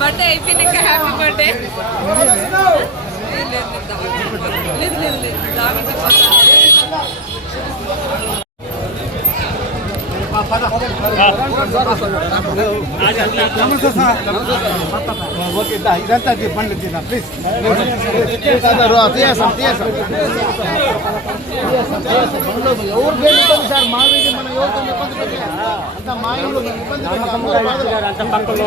Birthday అయిపోయినాక happy birthday లేదు లేదు లేదు ఇదంతా బండి ప్లీజ్ ఎవరు సార్ మా వీధి మనం ఎవరితో ఇబ్బంది పెట్టారు అంత మా ఇంట్లో ఇబ్బంది అంత పక్కన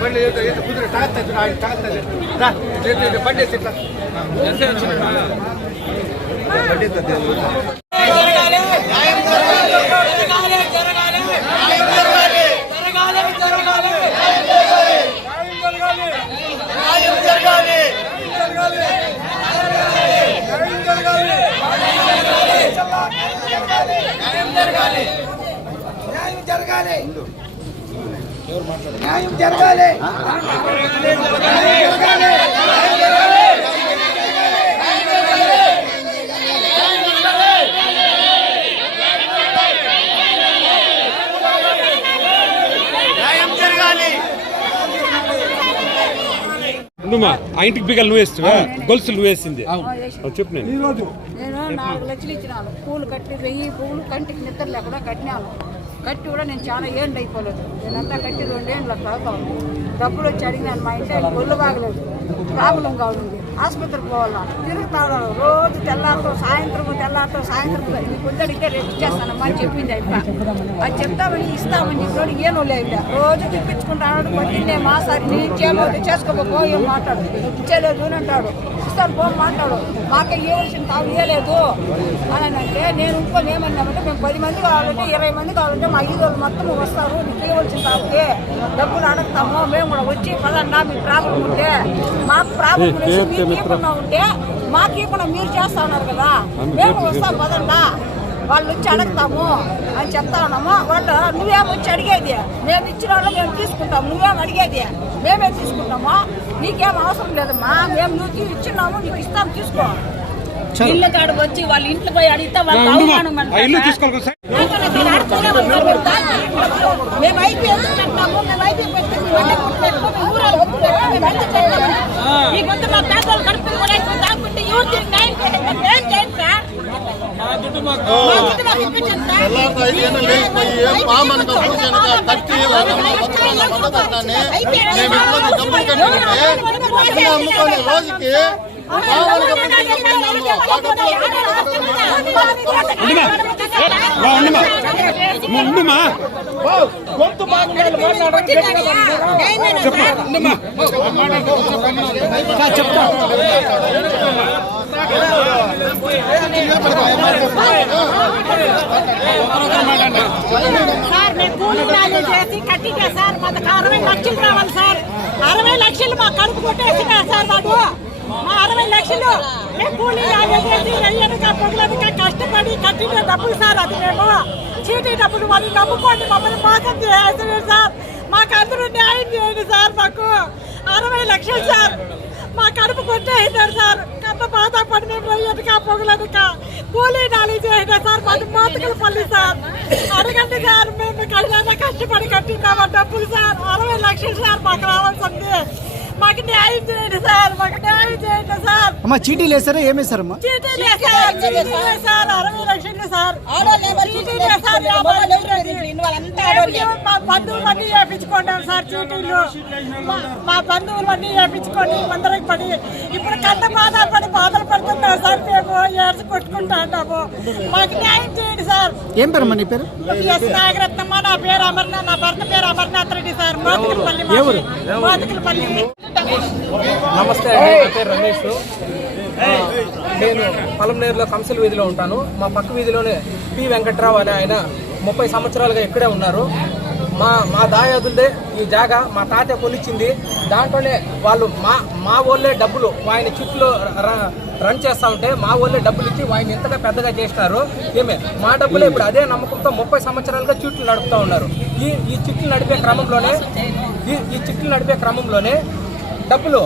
బండి కుదిరి తాగుతుంది బండి న్యాయం జరగాలి. ఆ ఇంటికి బిగలు నువ్వు వేస్తావా గొలుసులు నువ్వు వేసింది చెప్పు. నేను 4 లక్షలు ఇచ్చినాను. పూలు కట్టి 1000 పువ్వులు కంటికి నిద్ర లేకుండా కట్టినాను. కట్టి కూడా నేను చాలా ఏళ్ళు అయిపోలేదు. నేనంతా కట్టి 2 ఏళ్ళు తాగుతాను. డబ్బులు వచ్చి అడిగినాను. మా ఇంట్లో ఒళ్ళు బాగలేదు, ప్రాబ్లం కావాలి, ఆసుపత్రికి పోవాలా, తిరుగుతాడు రోజు తెల్లారితో సాయంత్రం నీ పొద్దుడికే రేపు ఇచ్చేస్తానమ్మా అని చెప్పింది. అది చెప్తామని ఇస్తామని చెప్పినోడు ఏనో లేదు. రోజు తిప్పించుకుంటాడు. పట్టిందేమా సరే నీ ఇచ్చేయలేదు, చేసుకోబో ఏం మాట్లాడు, ఇచ్చేలేదు అని అంటాడు. ఇస్తాను పో మాట్లాడు, మాకే ఇవ్వాల్సిన తాము ఇవ్వలేదు అని అంటే నేను ఇంకోని ఏమన్నామంటే మేము 10 మంది కావాలంటే 20 మంది కావాలంటే మా ఈదోళ్ళు మొత్తం వస్తారు, నీకు ఇవ్వాల్సిన తాముకి డబ్బులు అడుగుతాము, మేము కూడా వచ్చి పదన్నా మీకు ప్రాబ్లం ఉంటే మాకు ప్రాబ్లం ఇవ్వకుండా ఉంటే మాకు ఇవ్వకుండా మీరు చేస్తా ఉన్నారు కదా, మేము వస్తాం పదండా, వాళ్ళు వచ్చి అడుగుతాము అని చెప్తా ఉన్నాము. వాళ్ళు నువ్వేం వచ్చి అడిగేది, మేము ఇచ్చిన వాళ్ళు మేము తీసుకుంటాము, నువ్వేం అడిగేది మేమే తీసుకుంటాము, నీకేం అవసరం లేదమ్మా, మేము నువ్వు ఇచ్చినాము నీకు ఇస్తాం తీసుకో. ఇల్లు కాడికి వచ్చి వాళ్ళ ఇంట్లో పోయి అడిగితే వాళ్ళు అవమానం మేము అయితే ఎందుకు పెట్టినాము, మేము అయితే పెట్టి ఊరాలు ఈ గుంత మా పేదలు కడుపులు కూడా దాక్కుంటే ఎవరు తిరిగి న్యాయం చేయండి, ఏం చేయండి సార్. రోజుకి గొంతు చెప్తా సార్ మేము కూలీలు చేసి కట్టిగా సార్ మాకు 60 లక్షలు రావాలి సార్. 60 లక్షలు మా కడుపు కొట్టేసినా సార్ వాడు. మా 60 లక్షలు మేము కూలీలు చేసి వెళ్ళనక పొగలనక కష్టపడి కట్టిన డబ్బులు సార్. అది మేము చీటీ డబ్బులు వాళ్ళు నమ్ముకోండి మమ్మల్ని మోసం చేస్తున్నారు సార్. మాకు అందరూ న్యాయం చేయండి సార్. మాకు 60 లక్షలు సార్ మా కడుపు కొట్టేసినారు సార్. అంత బాధపడి మేము రొయ్యనక పొగలనక కూలీ నాలి చేసినా సార్. మాది మాతకల పల్లి సార్. అడగండి సార్, మేము కష్టపడి కట్టినామా డబ్బులు సార్. 60 లక్షలు సార్ మాకు రావాల్సింది. మాకు న్యాయం చేయండి సార్, మాకు న్యాయం చేయండి సార్. అమ్మా చీటీ లేసారా ఏమేసారమ్మా? చీటీ సార్ 60 లక్షలు సార్. మా బంధువులన్నీ వేయించుకుంటాం సార్ చీటీలు. మా బంధువులన్నీ వేయించుకొని అందరికి పడి ఇప్పుడు కంట బాధలు పడుతున్నాం సార్. మేము ఏడ్చి కొట్టుకుంటా ఉంటాము. మాకు న్యాయం చేయండి సార్. ఏం పేరమ్మా నీ పేరు? ఎస్ నాగరత్నమ్మ. నా పేరు అమర్నాథ్, నా భర్త పేరు అమర్నాథ్ రెడ్డి సార్. మోతకలపల్లి. నమస్తే అండి, నా పేరు రమేష్. నేను పలంనేరులో కంసల వీధిలో ఉంటాను. మా పక్క వీధిలోనే పి వెంకట్రావు అనే ఆయన 30 సంవత్సరాలుగా ఇక్కడే ఉన్నారు. మా దాయాదులదే ఈ జాగా మా తాతయ్య కొనిచ్చింది. దాంట్లోనే వాళ్ళు మా వాళ్ళే డబ్బులు ఆయన చుట్టూ రన్ చేస్తూ ఉంటే మా వాళ్ళే డబ్బులు ఇచ్చి ఆయన ఎంతగా పెద్దగా చేసినారు. మా డబ్బులే ఇప్పుడు అదే నమ్మకంతో 30 సంవత్సరాలుగా చుట్లు నడుపుతూ ఉన్నారు. ఈ చుట్లు నడిపే క్రమంలోనే డబ్బులు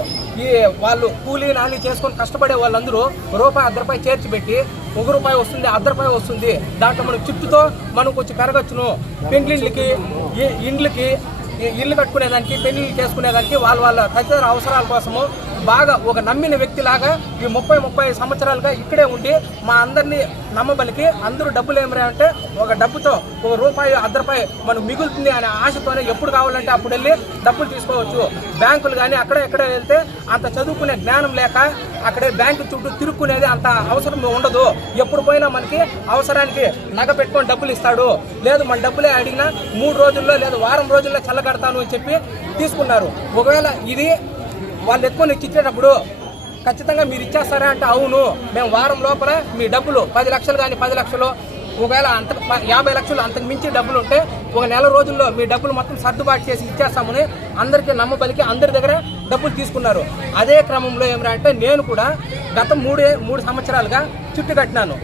వాళ్ళు కూలీ నాలి చేసుకొని కష్టపడే వాళ్ళందరూ రూపాయి ₹1 చేర్చి పెట్టి ₹1 వస్తుంది, ₹1 వస్తుంది. దాంట్లో మనకు చుట్టుతో మనం కొంచెం పెరగచ్చును. పెండ్లిళ్ళకి ఇండ్లకి ఇల్లు కట్టుకునేదానికి పెళ్లిళ్ళు చేసుకునేదానికి వాళ్ళ తదితర అవసరాల కోసము బాగా ఒక నమ్మిన వ్యక్తిలాగా ఈ 30 సంవత్సరాలుగా ఇక్కడే ఉండి మా అందరినీ నమ్మబలికి అందరూ డబ్బులు ఏమరా ఒక డబ్బుతో ₹1, ₹1 మనకు మిగులుతుంది అనే ఆశతోనే ఎప్పుడు కావాలంటే అప్పుడు వెళ్ళి డబ్బులు తీసుకోవచ్చు. బ్యాంకులు కానీ ఎక్కడ వెళ్తే అంత చదువుకునే జ్ఞానం లేక అక్కడే బ్యాంకు చుట్టూ తిరుక్కునేది అంత అవసరం ఉండదు. ఎప్పుడు పోయినా మనకి అవసరానికి నగ పెట్టుకొని డబ్బులు ఇస్తాడు. లేదు మన డబ్బులే అడిగినా 3 రోజుల్లో లేదా వారం రోజుల్లో చల్లగడతాను అని చెప్పి తీసుకున్నారు. ఒకవేళ ఇది వాళ్ళు ఎక్కువ ఇచ్చేటప్పుడు ఖచ్చితంగా మీరు ఇచ్చేస్తారా అంటే అవును, మేము వారం లోపల మీ డబ్బులు 10 లక్షలు కానీ 10 లక్షలు ఒకవేళ 50 లక్షలు అంతకు మించి డబ్బులు ఉంటే ఒక నెల రోజుల్లో మీ డబ్బులు మొత్తం సర్దుబాటు చేసి ఇచ్చేస్తామని అందరికీ నమ్మబలికి అందరి దగ్గర డబ్బులు తీసుకున్నారు. అదే క్రమంలో ఏమరా అంటే నేను కూడా గత 3 సంవత్సరాలుగా చుట్టు కట్టినాను.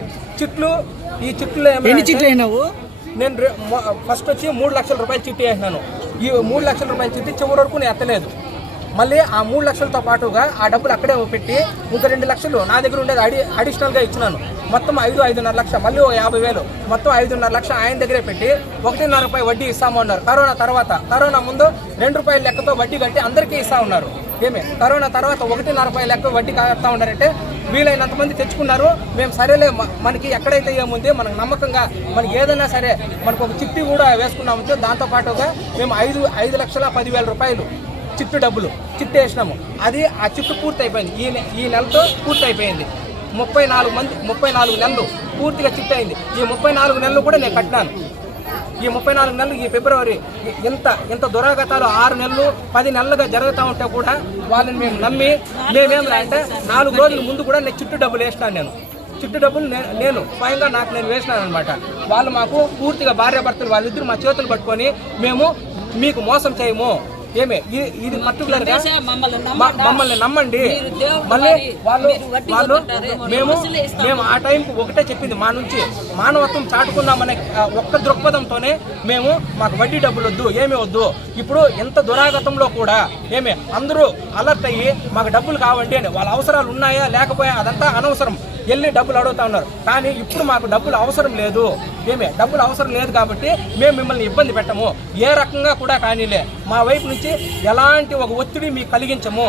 ఈ చుట్టులో నేను ఫస్ట్ వచ్చి ₹3 లక్షల చిట్టి వేసినాను. ఈ ₹3 లక్షల చిట్టి చివరి వరకు నేను ఎత్తలేదు. మళ్ళీ ఆ 3 లక్షలతో పాటుగా ఆ డబ్బులు అక్కడే పెట్టి ఇంకా 2 లక్షలు నా దగ్గర ఉండేది అడిషనల్గా ఇచ్చినాను. మొత్తం 5.5 లక్షలు, మళ్ళీ 50,000, మొత్తం 5.5 లక్షలు ఆయన దగ్గరే పెట్టి ₹1.5 వడ్డీ ఇస్తాము అన్నారు. కరోనా ముందు ₹2 లెక్కతో వడ్డీ కట్టి అందరికీ ఇస్తా ఉన్నారు. కరోనా తర్వాత ₹1.5 లెక్క వడ్డీ కడతా ఉన్నారంటే వీలైనంత మంది తెచ్చుకున్నారు. మేము సరేలే మనకి ఎక్కడైతే ఏముంది మనకు నమ్మకంగా మనకి ఏదైనా సరే మనకు ఒక చిట్టి కూడా వేసుకున్నామంటే దాంతో పాటుగా మేము ₹5,10,000 చిట్టు వేసినాము. అది ఆ చిట్టు పూర్తి అయిపోయింది. ఈ నెలతో పూర్తి అయిపోయింది. 34 నెలలు పూర్తిగా చిట్టు అయింది. ఈ 34 నెలలు కూడా నేను కట్టినాను. ఈ 34 నెలలు ఈ ఫిబ్రవరి ఇంత దురాగతాలు 6 నెలలు 10 నెలలుగా జరుగుతూ ఉంటే కూడా వాళ్ళని మేము నమ్మి మేమేమంటే 4 రోజుల ముందు కూడా నేను చిట్టు డబ్బులు వేసినాను. చిట్టు డబ్బులు నేను స్వయంగా నేను వేసినాను అనమాట. వాళ్ళు మాకు పూర్తిగా భార్యాభర్తలు వాళ్ళిద్దరు మా చేతులు పట్టుకొని మేము మీకు మోసం చేయము, ఇది పర్టికులర్గా మమ్మల్ని నమ్మండి. మళ్ళీ వాళ్ళు మేము ఆ టైంకి ఒకటే చెప్పింది, మా నుంచి మానవత్వం చాటుకుందామనే ఒక్క దృక్పథంతోనే మేము మాకు వడ్డీ డబ్బులు వద్దు, ఏమీ వద్దు. ఇప్పుడు ఎంత దురాగతంలో కూడా అందరూ అలర్ట్ అయ్యి మాకు డబ్బులు కావండి అని వాళ్ళ అవసరాలు ఉన్నాయా లేకపోయా అదంతా అనవసరం వెళ్ళి డబ్బులు అడుగుతా ఉన్నారు. కానీ ఇప్పుడు మాకు డబ్బులు అవసరం లేదు. డబ్బులు అవసరం లేదు కాబట్టి మేము మిమ్మల్ని ఇబ్బంది పెట్టము, ఏ రకంగా కూడా కానీలే, మా వైపు నుంచి ఎలాంటి ఒక ఒత్తిడి మీకు కలిగించము.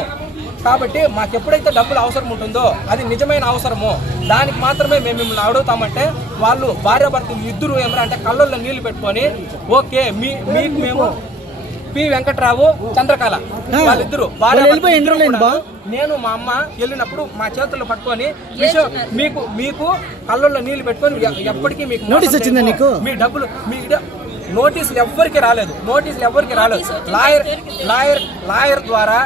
కాబట్టి మాకు ఎప్పుడైతే డబ్బులు అవసరం ఉంటుందో అది నిజమైన అవసరము, దానికి మాత్రమే మేము మిమ్మల్ని అడుగుతామంటే వాళ్ళు భార్యాభర్తలు ఇద్దరు ఏమంటే కళ్ళల్లో నీళ్లు పెట్టుకొని ఓకే మీకు మేము పి వెంకట్రావు చంద్రకళ వాళ్ళిద్దరు నేను మా అమ్మ వెళ్ళినప్పుడు మా చేతుల్లో పట్టుకొని మీకు కళ్ళల్లో నీళ్లు పెట్టుకొని ఎప్పటికీ మీకు నోటీస్ వచ్చిందా నీకు? మీ డబ్బులు నోటీసులు ఎవ్వరికి రాలేదు. లాయర్ ద్వారా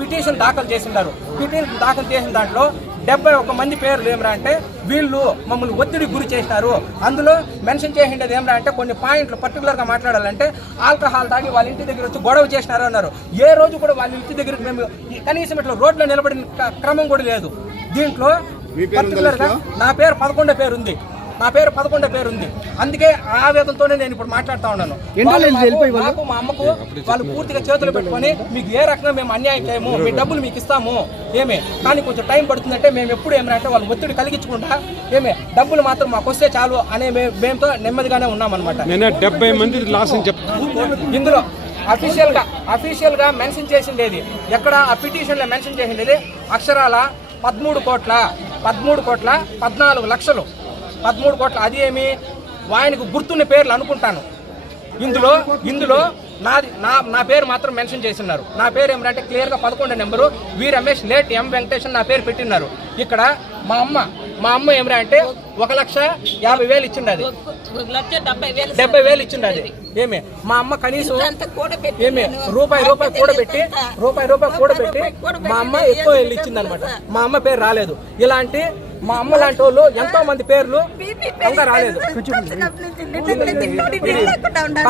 పిటిషన్ దాఖలు చేసింటారు. పిటిషన్ దాఖలు చేసిన దాంట్లో 71 మంది పేర్లు ఏమరా అంటే వీళ్ళు మమ్మల్ని ఒత్తిడికి గురి చేసినారు. అందులో మెన్షన్ చేసిండేది ఏమరా అంటే కొన్ని పాయింట్లు పర్టికులర్గా మాట్లాడాలంటే ఆల్కహాల్ తాగి వాళ్ళ ఇంటి దగ్గర వచ్చి గొడవ చేసినారు అన్నారు. ఏ రోజు కూడా వాళ్ళ ఇంటి దగ్గరికి మేము కనీసం ఇట్లా రోడ్లో నిలబడిన క్రమం కూడా లేదు. దీంట్లో పర్టికులర్గా నా పేరు 11 పేరు ఉంది. అందుకే ఆవేదనతోనే నేను ఇప్పుడు మాట్లాడుతూ ఉన్నాను. మాకు మా అమ్మకు వాళ్ళు పూర్తిగా చేతులు పెట్టుకొని మీకు ఏ రకంగా మేము అన్యాయం చేయము, మీ డబ్బులు మీకు ఇస్తాము కానీ కొంచెం టైం పడుతుందంటే మేము ఎప్పుడు ఏమంటే వాళ్ళు ఒత్తిడి కలిగించకుండా డబ్బులు మాత్రం మాకు వస్తే చాలు అనే మేముతో నెమ్మదిగానే ఉన్నామన్నమాట. 70 మంది లాస్ అని ఇందులో అఫీషియల్ గా మెన్షన్ చేసిండేది ఎక్కడ ఆ పిటిషన్ లో మెన్షన్ చేసిండేది అక్షరాల 13 కోట్ల 14 లక్షలు 13 కోట్ల. అది ఏమి ఆయనకు గుర్తున్న పేర్లు అనుకుంటాను. ఇందులో నా పేరు మాత్రం మెన్షన్ చేస్తున్నారు. నా పేరు ఏమంటే క్లియర్గా 11 నెంబరు వి రమేష్ లేట్ ఎం వెంకటేషన్ నా పేరు పెట్టిన్నారు. ఇక్కడ మా అమ్మ ఏమంటే 1,50,000 ఇచ్చింది. అది 70,000 ఇచ్చింది. అది మా అమ్మ కనీసం రూపాయి కూడబెట్టి మా అమ్మ ఎక్కువ ఇచ్చింది అనమాట. మా అమ్మ పేరు రాలేదు. ఇలాంటి మా అమ్మ లాంటి వాళ్ళు ఎంతో మంది పేర్లు ఇంకా రాలేదు.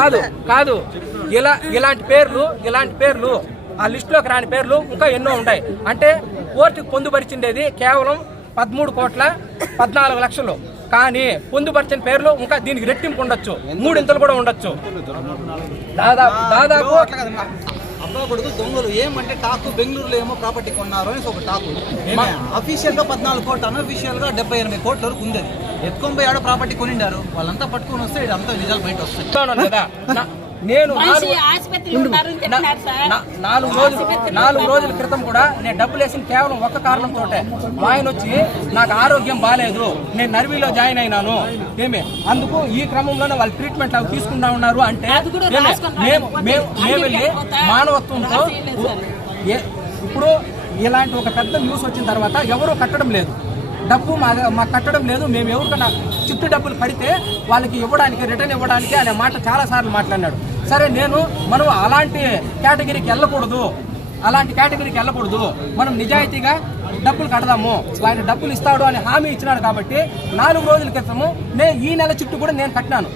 కాదు కాదు ఇలాంటి పేర్లు ఆ లిస్టులోకి రాని పేర్లు ఇంకా ఎన్నో ఉంటాయి. అంటే కోర్టుకు పొందుపరిచిండేది కేవలం 13,14,00,000, కానీ పొందుపరిచిన పేర్లు ఇంకా దీనికి రెట్టింపు ఉండొచ్చు, 3 ఇంతలు కూడా ఉండొచ్చు. దాదాపు అబ్బా కొడుకు దొంగలు ఏమంటే టాకు బెంగళూరులో ఏమో ప్రాపర్టీ కొన్నారు అని ఒక టాకు. అఫీషియల్ గా 14 కోట్లు, అన్అఫీషియల్ గా 70-80 కోట్ల వరకు ఉంది. ఎత్తుకొని పోయి ఆడ ప్రాపర్టీ కొనిండారు, వాళ్ళంతా పట్టుకొని వస్తే ఇదంతా నిజాలు బయట వస్తాయి కదా. నేను 4 రోజుల క్రితం కూడా నేను డబ్బులు వేసిన కేవలం ఒక్క కారణంతో మా ఆయన వచ్చి నాకు ఆరోగ్యం బాగాలేదు, నేను నర్వీలో జాయిన్ అయినాను అందుకు ఈ క్రమంలోనే వాళ్ళు ట్రీట్మెంట్ అవి తీసుకుంటా ఉన్నారు అంటే మేము వెళ్ళి మానవత్వంతో ఇప్పుడు ఇలాంటి ఒక పెద్ద న్యూస్ వచ్చిన తర్వాత ఎవరూ కట్టడం లేదు, డబ్బు మాకు కట్టడం లేదు, మేము ఎవరికైనా చుట్టూ డబ్బులు కడితే వాళ్ళకి ఇవ్వడానికి రిటర్న్ ఇవ్వడానికి అనే మాట చాలా సార్లు మాట్లాడినాడు. సరే మనం అలాంటి కేటగిరీకి వెళ్ళకూడదు, మనం నిజాయితీగా డబ్బులు కడదాము, ఆయన డబ్బులు ఇస్తాడు అని హామీ ఇచ్చినాడు. కాబట్టి 4 రోజుల క్రితము ఈ నెల చుట్టూ కూడా నేను కట్టినాను.